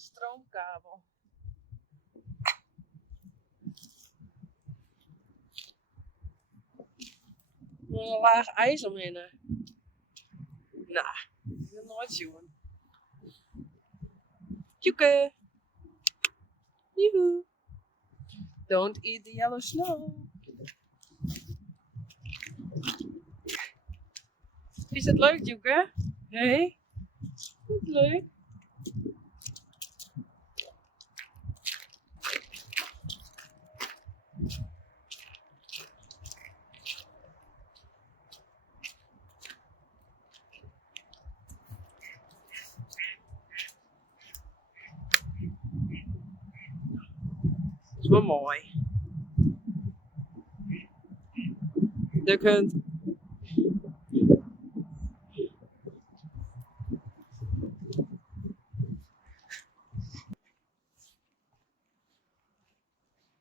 stroomkabel. Een laag ijs omheen. Nou, ik wil nooit zien. Tjoeke! Joehoe! Don't eat the yellow snow. Is het leuk, Tjoeke? Hé? Goed leuk. Dat is wel mooi. Duck Hunt.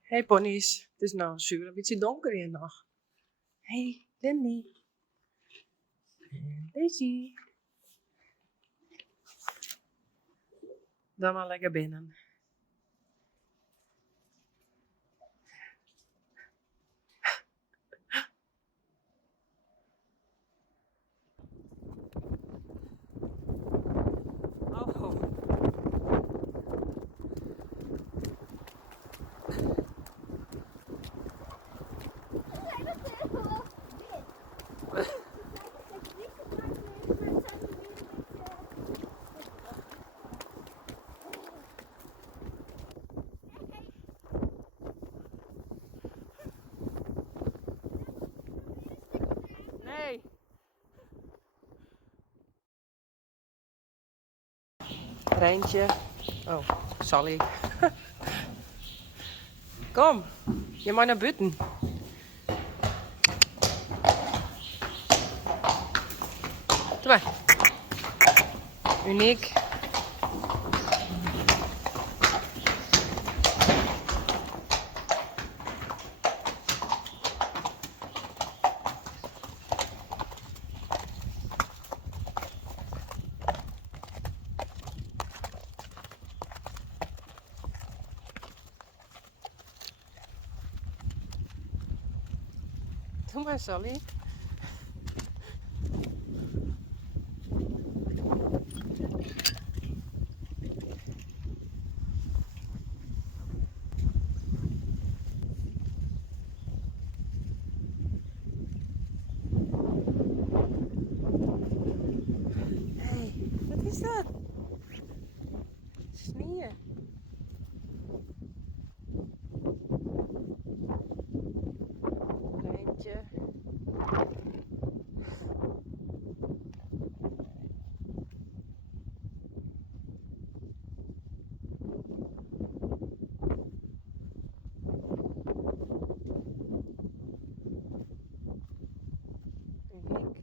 Hey ponies, het is nou zuur een beetje donker hier nog. Hey, Lindy. En Daisy. Dan maar lekker binnen. Oh. Nee. Reintje. Oh, Sally. Kom, je mag naar buiten. Kom maar. Uniek. Doe maar, Sally. Hey, wat is dat? Sneeuw. Reintje. Uniek.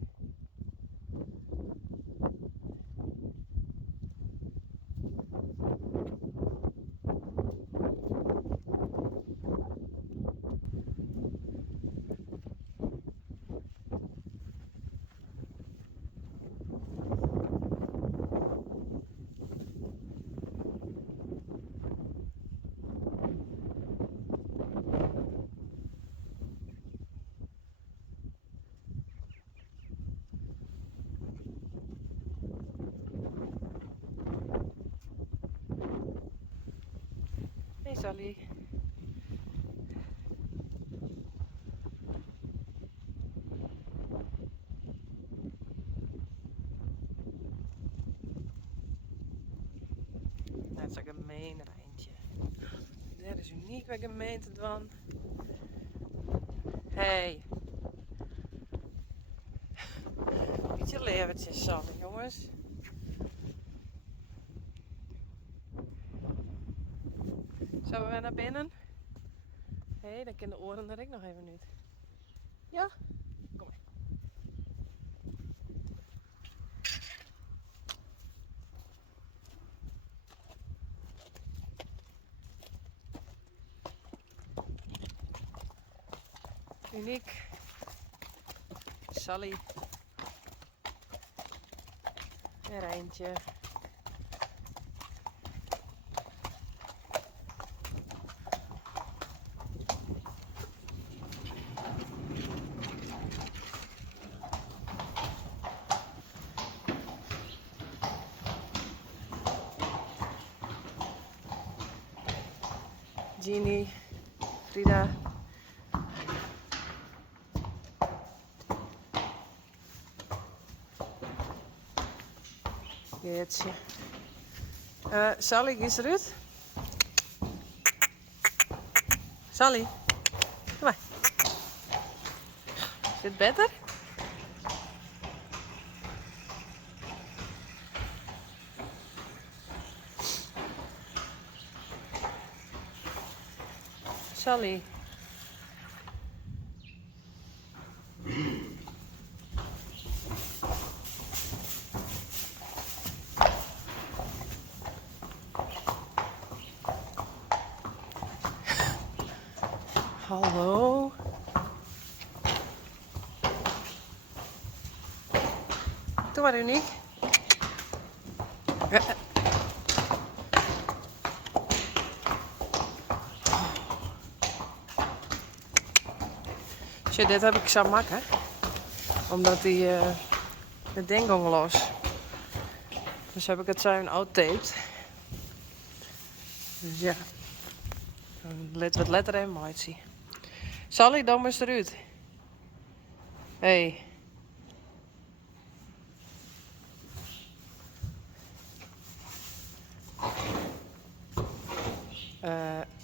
Hey, Sally. Dat is een gemeen Reintje. Dat is uniek wat gemeend het van. Hey. Beetje levertjes, Sally, jongens. Zullen we naar binnen? Hé, hey, dan kunnen de oren er ik nog even niet. Ja? Kom maar. Uniek. Sally. En Reintje. Ginny, Frida. Geertje. Sally, is eruit? Sally, kom maar. Is het beter? Sally. Hallo. Doe maar, Uniek. Shit, dit heb ik zo makken. Omdat die het ding ging los. Dus heb ik het zo in outtaped. Dus ja. Dan let wat letter in maar zien. Sally, dan maar eens eruit. Hey.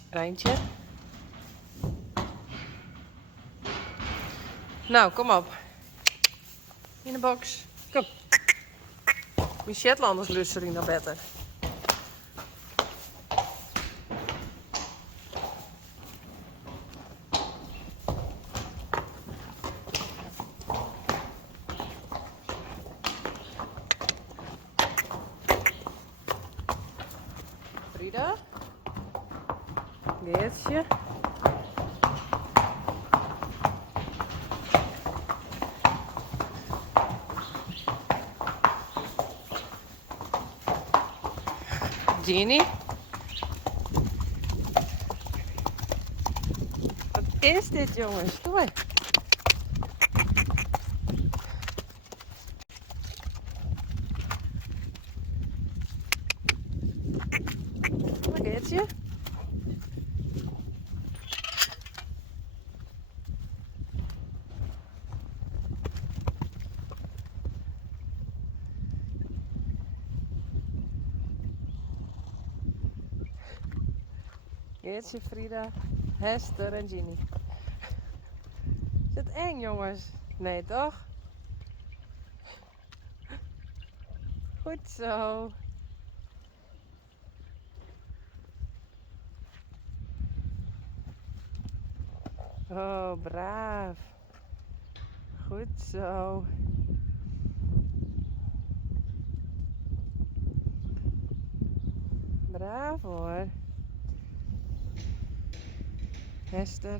Rijntje. Nou, kom op. In de box. Kom. Mijn Shetlanders luisteren naar beter. Frida. Geertje. Ginny. Wat is dit, jongens? Doe maar. Wat geeft je? Geertje, Frida, Hester en Ginny. Is het eng, jongens? Nee, toch? Goed zo. Oh, braaf. Goed zo. Braaf hoor. Hester.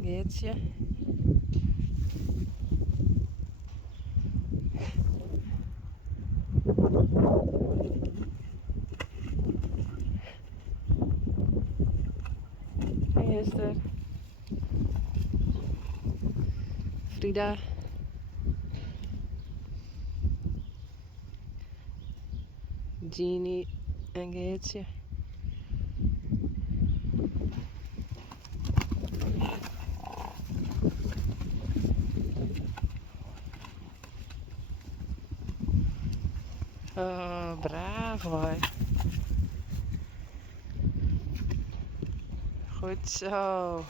Geertje. Hester. Frida. Ginny en Geertje. Oh, braaf hoor. Goed zo.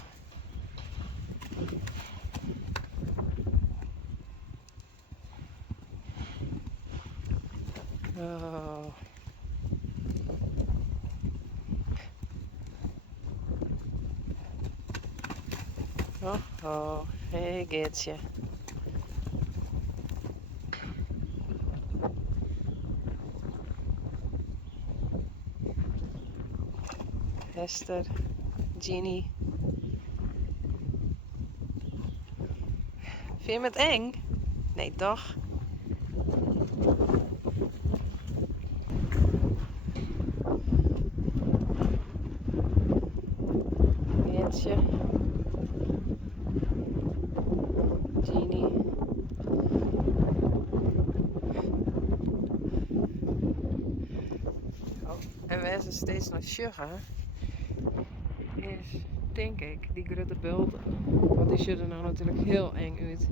Oh. Oh, oh. Hey, Geertje. Hester. Ginny. Vind je het eng? Nee, toch? Geertje. Ginny. waar ze steeds naar sjuggen, is denk ik die grote bulten. Want die zien er nou natuurlijk heel eng uit.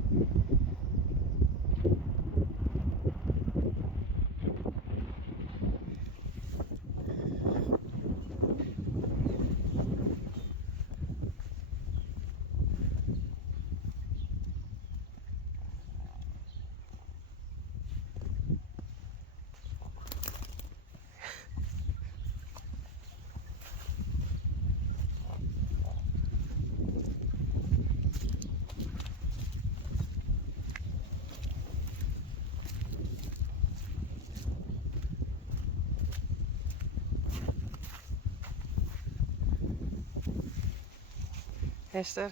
Hester.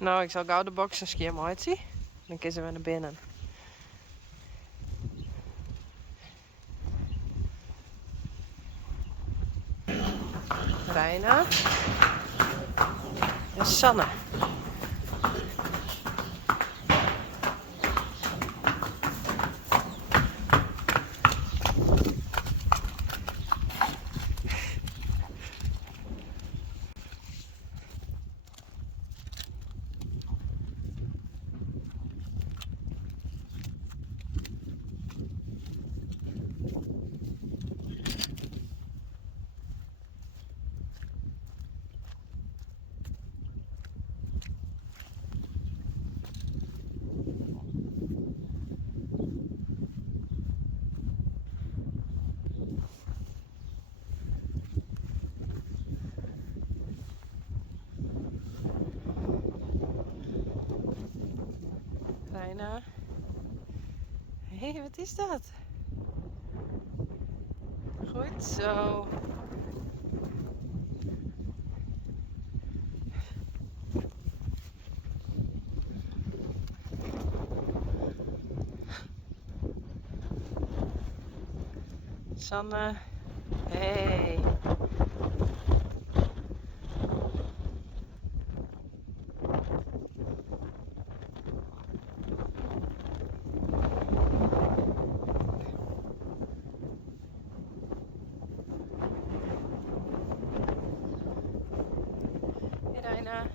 Nou, ik zal gauw de box een schema uitzien. Dan kiezen we naar binnen. Reina. En Sanne. Reina. Hé, wat is dat? Goed zo. Sanne. Hey. Hey Reina.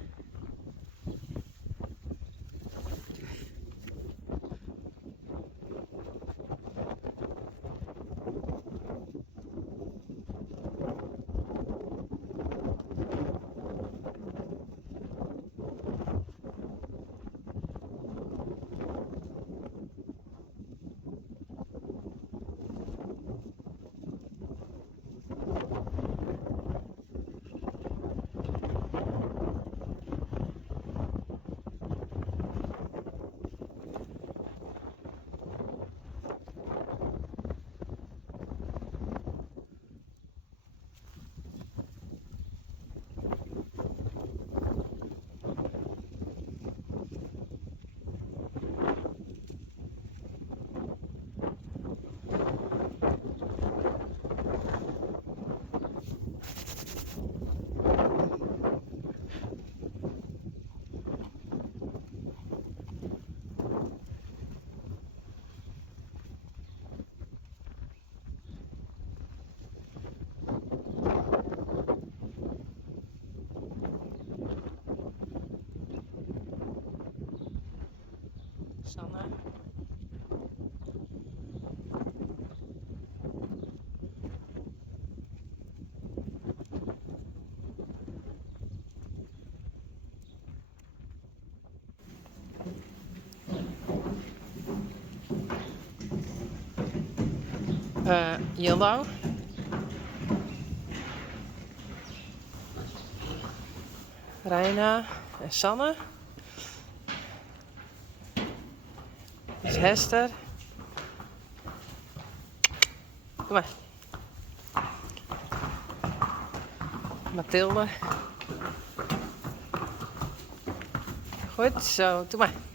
Sanne. Yellow. Reina en Sanne. Dit is Hester. Kom maar. Mathilde. Goed zo, doe maar.